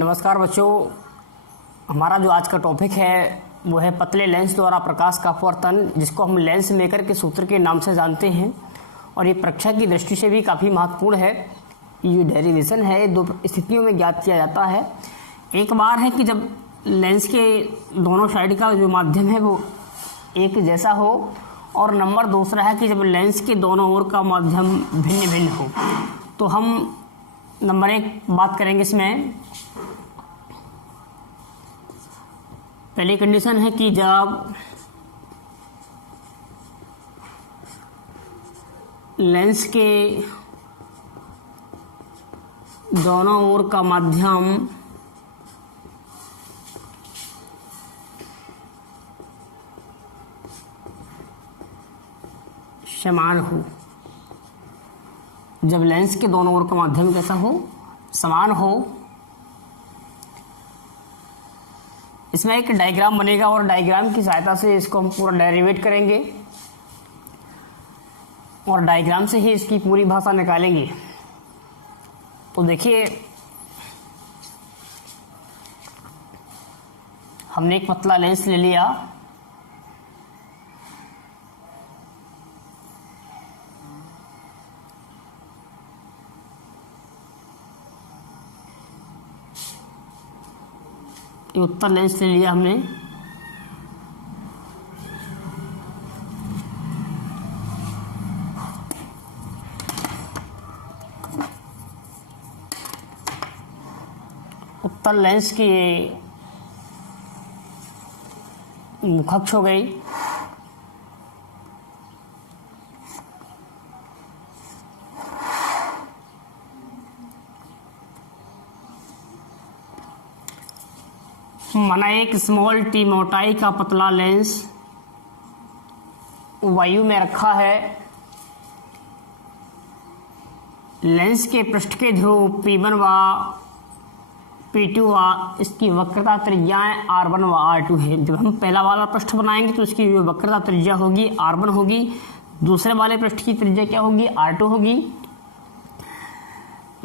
नमस्कार बच्चों, हमारा जो आज का टॉपिक है वो है पतले लेंस द्वारा प्रकाश का अपवर्तन, जिसको हम लेंस मेकर के सूत्र के नाम से जानते हैं। और ये परीक्षा की दृष्टि से भी काफ़ी महत्वपूर्ण है। ये डेरिवेशन है, दो स्थितियों में ज्ञात किया जाता है। एक बार है कि जब लेंस के दोनों साइड का जो माध्यम है वो एक जैसा हो, और नंबर दूसरा है कि जब लेंस के दोनों ओर का माध्यम भिन्न भिन्न हो। तो हम नंबर एक बात करेंगे इसमें। पहली कंडीशन है कि जब लेंस के दोनों ओर का माध्यम समान हो। जब लेंस के दोनों ओर का माध्यम कैसा हो? समान हो। इसमें एक डायग्राम बनेगा और डायग्राम की सहायता से इसको हम पूरा डेरिवेट करेंगे और डायग्राम से ही इसकी पूरी भाषा निकालेंगे। तो देखिए, हमने एक पतला लेंस ले लिया। ये उत्तर लेंस ले लिया हमने। उत्तर लेंस की मुखक्ष हो गई। माना एक स्मॉल टी मोटाई का पतला लेंस वायु में रखा है। लेंस के पृष्ठ के ध्रुव P1 व P2 व इसकी वक्रता त्रिज्याएं R1 व R2 है। जब हम पहला वाला पृष्ठ बनाएंगे तो इसकी जो वक्रता त्रिज्या होगी R1 होगी, दूसरे वाले पृष्ठ की त्रिज्या क्या होगी? R2 होगी।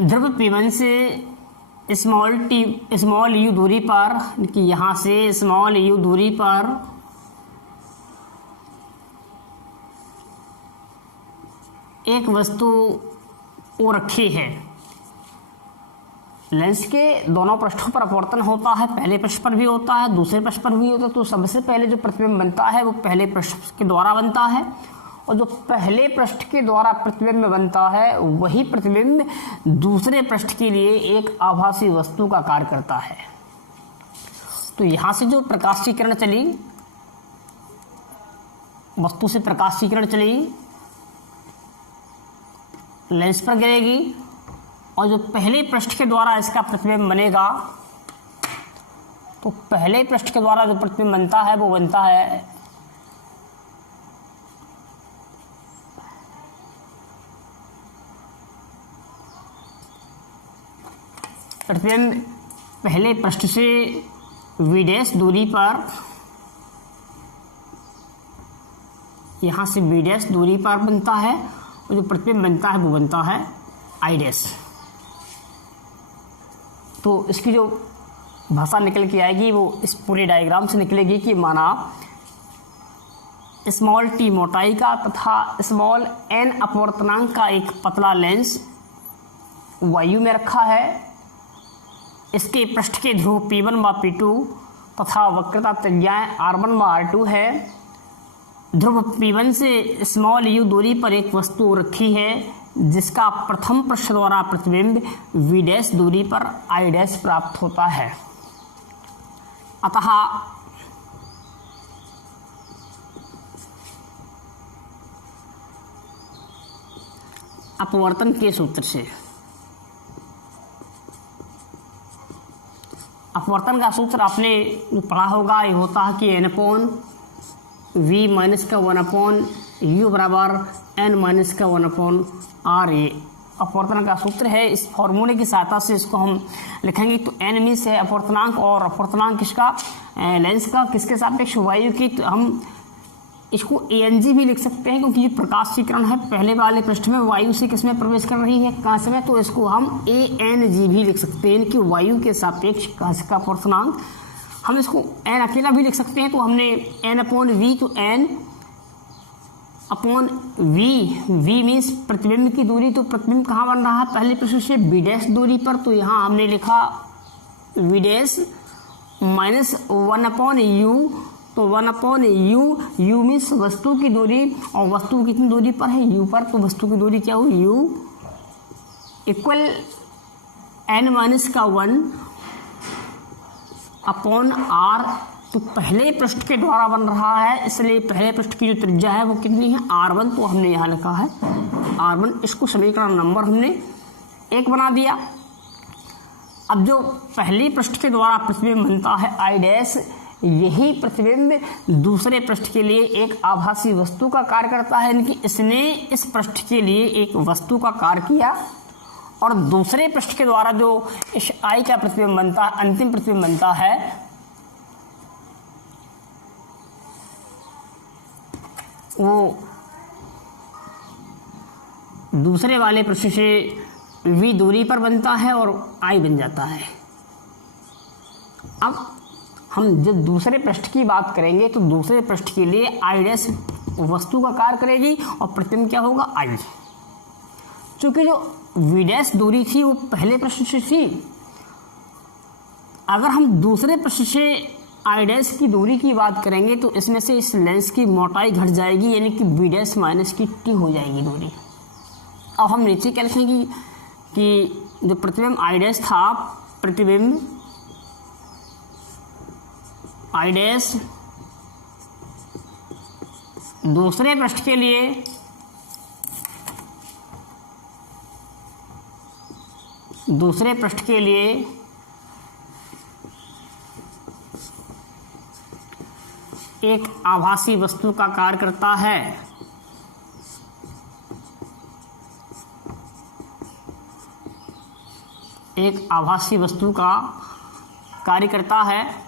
ध्रुव P1 से स्मॉल यू दूरी पर, कि यहाँ से स्मॉल यू दूरी पर एक वस्तु वो रखी है। लेंस के दोनों पृष्ठों पर अपवर्तन होता है। पहले पृष्ठ पर भी होता है, दूसरे पृष्ठ पर भी होता है। तो सबसे पहले जो प्रतिबिंब बनता है वो पहले पृष्ठ के द्वारा बनता है, और जो पहले पृष्ठ के द्वारा प्रतिबिंब बनता है वही प्रतिबिंब दूसरे पृष्ठ के लिए एक आभासी वस्तु का कार्य करता है। तो यहां से जो प्रकाश की किरण चली, वस्तु से प्रकाश की किरण चली, लेंस पर गिरेगी, और जो पहले पृष्ठ के द्वारा इसका प्रतिबिंब बनेगा, तो पहले पृष्ठ के द्वारा जो प्रतिबिंब बनता है वो बनता है प्रतिबिंब पहले पृष्ठ से V' दूरी पर, यहाँ से V' दूरी पर बनता है, और जो प्रतिबिंब बनता है वो बनता है I'। तो इसकी जो भाषा निकल के आएगी वो इस पूरे डायग्राम से निकलेगी कि माना स्मॉल टी मोटाई का तथा स्मॉल n अपवर्तनांक का एक पतला लेंस वायु में रखा है। इसके पृष्ठ के ध्रुव P1 व P2 तथा वक्रता त्रिज्याएं R1 व R2 है। ध्रुव P1 से स्मॉल u दूरी पर एक वस्तु रखी है, जिसका प्रथम पृष्ठ द्वारा प्रतिबिंब V' दूरी पर I' प्राप्त होता है। अतः अपवर्तन के सूत्र से, अपवर्तन का सूत्र आपने पढ़ा होगा, ये होता है कि n/v माइनस का 1/u बराबर n माइनस का 1/r। ये अपवर्तन का सूत्र है। इस फॉर्मूले की सहायता से इसको हम लिखेंगे। तो n मीन्स है अपवर्तनांक, और अपवर्तनांक किसका? लेंस का। किसके सापेक्ष? वायु की। तो हम इसको ANG भी लिख सकते हैं, क्योंकि ये प्रकाश किरण है पहले वाले पृष्ठ में वायु से किसमें प्रवेश कर रही है, कांच में, तो इसको हम ANG भी लिख सकते हैं कि वायु के सापेक्ष कांच का अपवर्तनांक। हम इसको n अकेला भी लिख सकते हैं, तो हमने n/v, तो n/v मीन्स प्रतिबिंब की दूरी। तो प्रतिबिंब कहाँ बन रहा है, पहले प्रश्न से b' दूरी पर, तो यहाँ हमने लिखा v' माइनस 1/u, तो 1/u, u मीन्स वस्तु की दूरी, और वस्तु कितनी दूरी पर है, u पर, तो वस्तु की दूरी क्या हुई, u equal n-1 upon r। तो पहले पृष्ठ के द्वारा बन रहा है, इसलिए पहले पृष्ठ की जो त्रिज्या है वो कितनी है, r1, तो हमने यहाँ लिखा है r1। इसको समीकरण नंबर हमने 1 बना दिया। अब जो पहले पृष्ठ के द्वारा प्रतिबिंब बनता है I', यही प्रतिबिंब दूसरे पृष्ठ के लिए एक आभासी वस्तु का कार्य करता है, यानी कि इसने इस पृष्ठ के लिए एक वस्तु का कार्य किया, और दूसरे पृष्ठ के द्वारा जो इस I का प्रतिबिंब बनता है, अंतिम प्रतिबिंब बनता है, वो दूसरे वाले पृष्ठ से v दूरी पर बनता है और I बन जाता है। अब हम जब दूसरे पृष्ठ की बात करेंगे तो दूसरे पृष्ठ के लिए I' वस्तु का कार्य करेगी और प्रतिबिंब क्या होगा, I। चूंकि जो v' दूरी थी वो पहले पृष्ठ से थी, अगर हम दूसरे पृष्ठ से I' की दूरी की बात करेंगे तो इसमें से इस लेंस की मोटाई घट जाएगी, यानी कि b' माइनस की t हो जाएगी दूरी। अब हम नीचे क्या लिखेंगे कि जो प्रतिबिंब I' था, प्रतिबिंब I' दूसरे पृष्ठ के लिए एक आभासी वस्तु का कार्य करता है, एक आभासी वस्तु का कार्य करता है।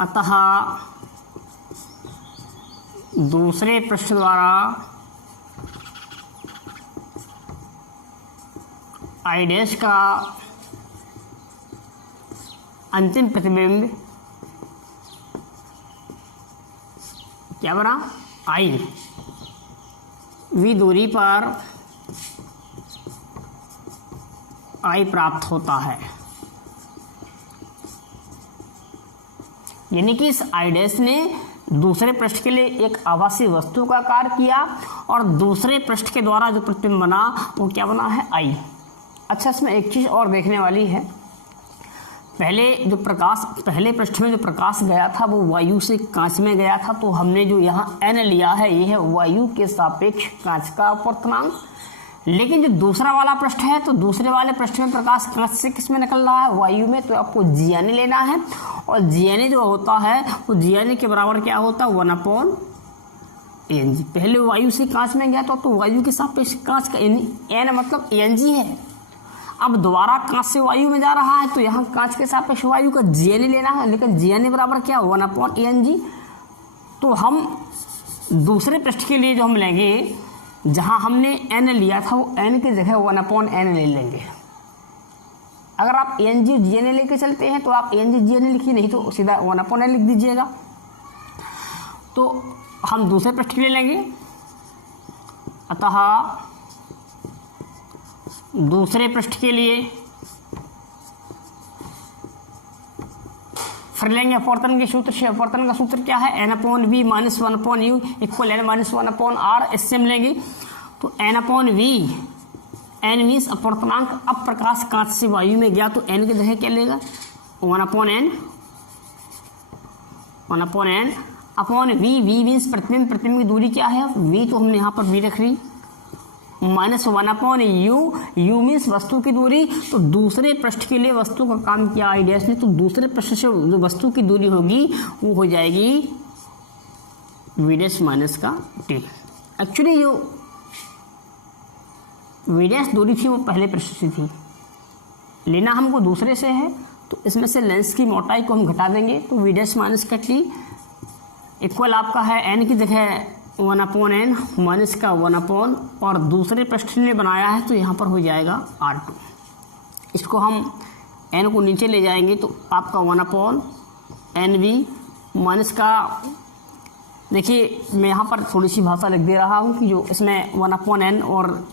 अतः दूसरे पृष्ठ द्वारा I' का अंतिम प्रतिबिंब क्या बना, I। v दूरी पर I प्राप्त होता है, यानी कि इस I' ने दूसरे पृष्ठ के लिए एक आभासी वस्तु का कार्य किया, और दूसरे पृष्ठ के द्वारा जो प्रतिबिंब बना वो क्या बना है, I। अच्छा, इसमें एक चीज़ और देखने वाली है, पहले पृष्ठ में जो प्रकाश गया था वो वायु से कांच में गया था, तो हमने जो यहाँ n लिया है ये है वायु के सापेक्ष कांच का अपवर्तनांक। लेकिन जो दूसरा वाला पृष्ठ है, तो दूसरे वाले पृष्ठ में प्रकाश कांच से किस में निकल रहा है, वायु में, तो आपको Gn लेना है, और Gn जो होता है वो Gn के बराबर क्या होता है, 1/Ang। पहले वायु से कांच में गया तो वायु के सापेक्ष कांच का n मतलब Ang है। अब दोबारा कांच से वायु में जा रहा है, तो यहाँ कांच के सापेक्ष वायु का Gn लेना है, लेकिन Gn बराबर क्या, 1/Ang। तो हम दूसरे पृष्ठ के लिए जो हम लेंगे, जहाँ हमने n लिया था वो n की जगह 1/n ले लेंगे। अगर आप Ang Gn लेके चलते हैं तो आप Ang Gn लिखिए, नहीं तो सीधा 1/n लिख दीजिएगा। तो हम दूसरे पृष्ठ के लिए लेंगे, अतः दूसरे पृष्ठ के लिए फिर लेंगे अपवर्तन के सूत्र से। अपवर्तन का सूत्र क्या है, n/v minus 1/u equal n-1/r। इससे हम लेंगे तो n/v, n मीन्स अपवर्तनांक। अब प्रकाश कांच से वायु में गया तो n की जगह क्या लेगा, 1/n upon v। v means प्रतिबिंब की दूरी क्या है, v, तो हमने यहाँ पर v रख ली, माइनस 1/u, u मीन्स वस्तु की दूरी। तो दूसरे पृष्ठ के लिए वस्तु का काम किया I' ने, तो दूसरे पृष्ठ से जो वस्तु की दूरी होगी वो हो जाएगी v' माइनस का t। एक्चुअली जो v' दूरी थी वो पहले पृष्ठ से थी, लेना हमको दूसरे से है, तो इसमें से लेंस की मोटाई को हम घटा देंगे, तो वी डैश माइनस का टी इक्वल आपका है एन की जगह 1/n माइनस का 1/, और दूसरे पृष्ठ ने बनाया है तो यहाँ पर हो जाएगा R2। इसको हम n को नीचे ले जाएंगे तो आपका 1/NV माइनस का, देखिए मैं यहाँ पर थोड़ी सी भाषा लिख दे रहा हूँ कि जो इसमें 1/n और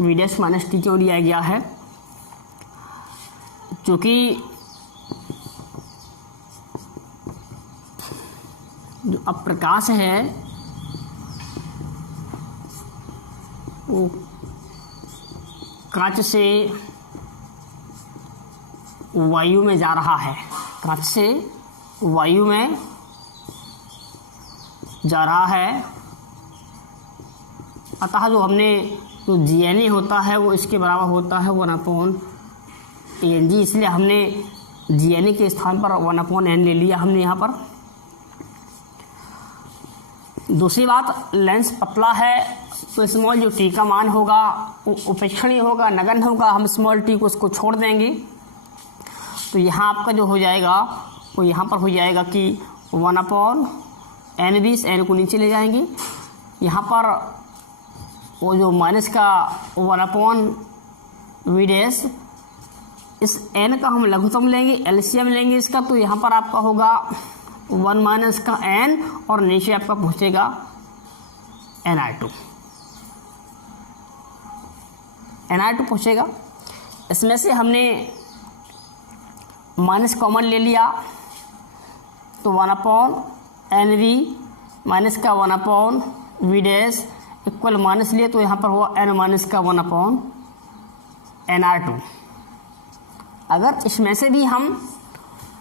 वी डैश माइनस टी क्यों लिया गया है, क्योंकि जो अब प्रकाश है वो कांच से वायु में जा रहा है, कांच से वायु में जा रहा है, अतः जो हमने जो GNA होता है वो इसके बराबर होता है 1/ANG, इसलिए हमने GNA के स्थान पर 1/n ले लिया हमने यहाँ पर। दूसरी बात, लेंस पतला है तो स्मॉल जो टी का मान होगा वो उपेक्षणीय होगा, नगण्य होगा, हम स्मॉल टी को उसको छोड़ देंगे, तो यहाँ आपका जो हो जाएगा वो यहाँ पर हो जाएगा कि 1/NV, इस n को नीचे ले जाएंगे, यहाँ पर वो जो माइनस का 1/V डैश, इस n का हम लघुत्तम लेंगे, LCM लेंगे इसका, तो यहाँ पर आपका होगा 1 माइनस का n और नीचे आपका पहुँचेगा Ni2 पहुँचेगा। इसमें से हमने माइनस कॉमन ले लिया तो 1/NV माइनस का 1/V डैश इक्वल माइनस लिए तो यहाँ पर हुआ n माइनस का 1/Nr2। अगर इसमें से भी हम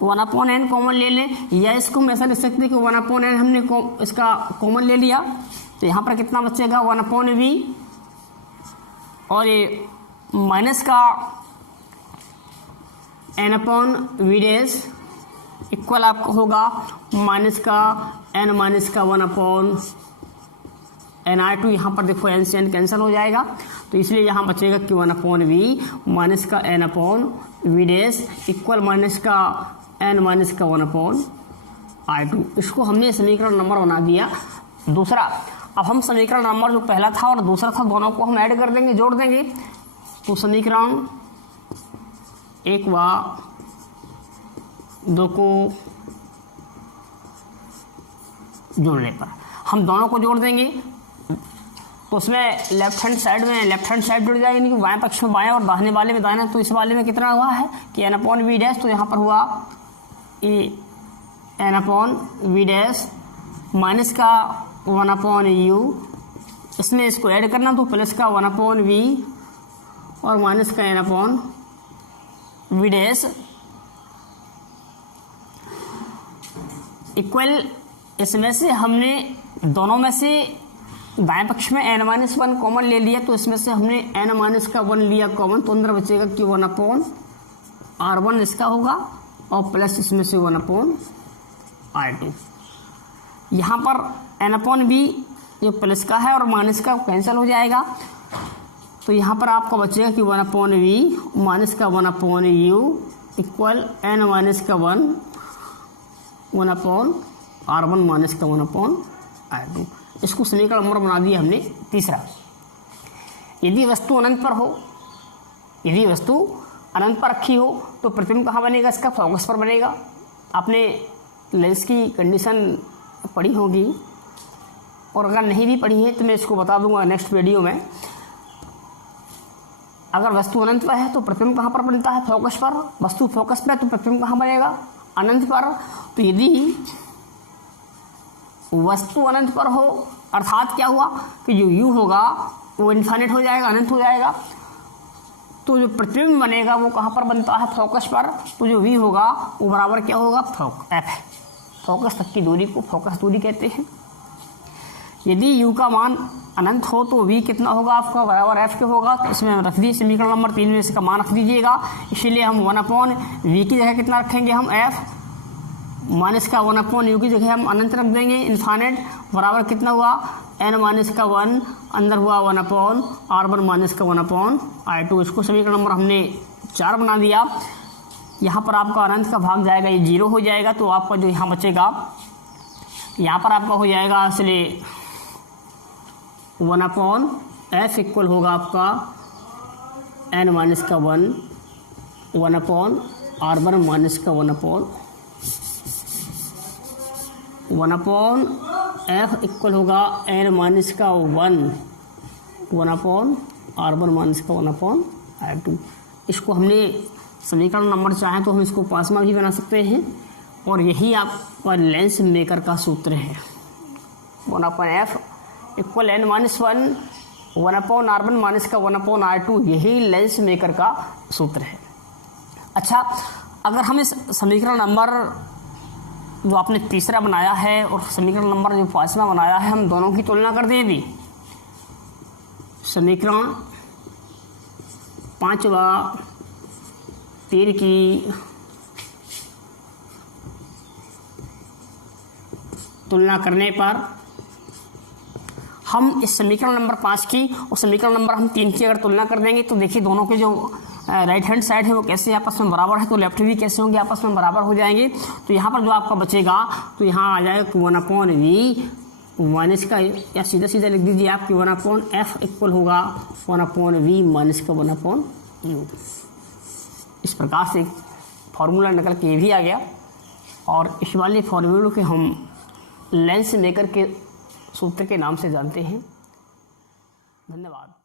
1/n कॉमन ले लें, या इसको हम ऐसा लिख सकते हैं कि 1/n हमने इसका कॉमन ले लिया तो यहाँ पर कितना बचेगा 1/V, और ये माइनस का n/V डैश इक्वल आपका होगा माइनस का n माइनस का 1/Ni2। यहाँ पर देखो n से n कैंसिल हो जाएगा, तो इसलिए यहाँ बचेगा कि 1/V माइनस का n/V डैश इक्वल माइनस का n माइनस का 1/I2। इसको हमने समीकरण नंबर बना दिया दूसरा। अब हम समीकरण नंबर जो पहला था और दूसरा था दोनों को हम ऐड कर देंगे, जोड़ देंगे, तो समीकरण 1 व 2 को जोड़ने पर हम दोनों को जोड़ देंगे, तो उसमें लेफ्ट हैंड साइड जुड़ जाएगी, क्योंकि बाएं पक्ष में बाएं और दाहिने वाले में दाहिना, तो इस वाले में कितना हुआ है कि n/V डैश, तो यहाँ पर हुआ n/V डैश माइनस का 1/U, इसमें इसको ऐड करना तो प्लस का 1/V और माइनस का n/V डैश इक्वल, इसमें से हमने दोनों में से दाएं पक्ष में n-1 कॉमन ले लिया, तो इसमें से हमने n-1 लिया कॉमन, तो अंदर बचेगा कि 1/R1 इसका होगा और प्लस इसमें से 1/R2। यहाँ पर n/V ये प्लस का है और माइनस का कैंसिल हो जाएगा, तो यहाँ पर आपका बचेगा कि 1/V माइनस का 1/U equal n-1 1/R1 minus का 1/R2। इसको समीकरण नंबर बना दिया हमने तीसरा। यदि वस्तु अनंत पर हो, यदि वस्तु अनंत पर रखी हो तो प्रतिबिंब कहाँ बनेगा, इसका फोकस पर बनेगा। आपने लेंस की कंडीशन पढ़ी होगी, और अगर नहीं भी पढ़ी है तो मैं इसको बता दूंगा नेक्स्ट वीडियो में। अगर वस्तु अनंत पर है तो प्रतिबिंब कहाँ पर बनता है, फोकस पर। वस्तु फोकस पर है तो प्रतिबिंब कहाँ बनेगा, अनंत पर। तो यदि वस्तु अनंत पर हो, अर्थात क्या हुआ कि जो u होगा वो इन्फाइनाइट हो जाएगा, अनंत हो जाएगा, तो जो प्रतिबिंब बनेगा वो कहाँ पर बनता है, फोकस पर। तो जो v होगा वो बराबर क्या होगा, f, फोकस तक की दूरी को फोकस दूरी कहते हैं। यदि u का मान अनंत हो तो v कितना होगा आपका, बराबर f के होगा। तो इसमें रख दिए समीकरण नंबर 3 में इसका मान रख दीजिएगा, इसलिए हम 1/v की जगह कितना रखेंगे हम f, माइनस का 1/U की जगह हम अनंत रख देंगे, इन्फाइनाइट, बराबर कितना हुआ n-1 अंदर हुआ 1/R1 माइनस का 1/I2। इसको समीकरण नंबर हमने 4 बना दिया। यहाँ पर आपका अनंत का भाग जाएगा, ये 0 हो जाएगा, तो आपका जो यहाँ बचेगा, यहाँ पर आपका हो जाएगा इसलिए 1/f इक्वल होगा आपका n माइनस का 1 1/r1 माइनस का 1/f इक्वल होगा n माइनस का 1/r1 माइनस का 1/r2। इसको हमने समीकरण नंबर चाहे तो हम इसको पासमा भी बना सकते हैं, और यही आपका लेंस मेकर का सूत्र है। 1/f equal n minus 1 1/r1 minus का 1/r2, यही लेंस मेकर का सूत्र है। अच्छा, अगर हम इस समीकरण नंबर जो आपने तीसरा बनाया है और समीकरण नंबर जो पांचवा बनाया है, हम दोनों की तुलना कर दें यदि, समीकरण पांचवा 3 की तुलना करने पर हम इस समीकरण नंबर 5 की और समीकरण नंबर हम 3 की अगर तुलना कर देंगे तो देखिए दोनों के जो राइट हैंड साइड है वो कैसे आपस में बराबर है, तो लेफ्ट भी कैसे होंगे, आपस में बराबर हो जाएंगे। तो यहाँ पर जो आपका बचेगा तो यहाँ आ जाएगा 1/v माइनस का, या सीधा सीधा लिख दीजिए आप कि 1/f इक्वल होगा 1/v माइनस का 1/u। इस प्रकार से फार्मूला निकल के ये भी आ गया, और इस वाले फार्मूले के हम लेंस मेकर के सूत्र के नाम से जानते हैं। धन्यवाद।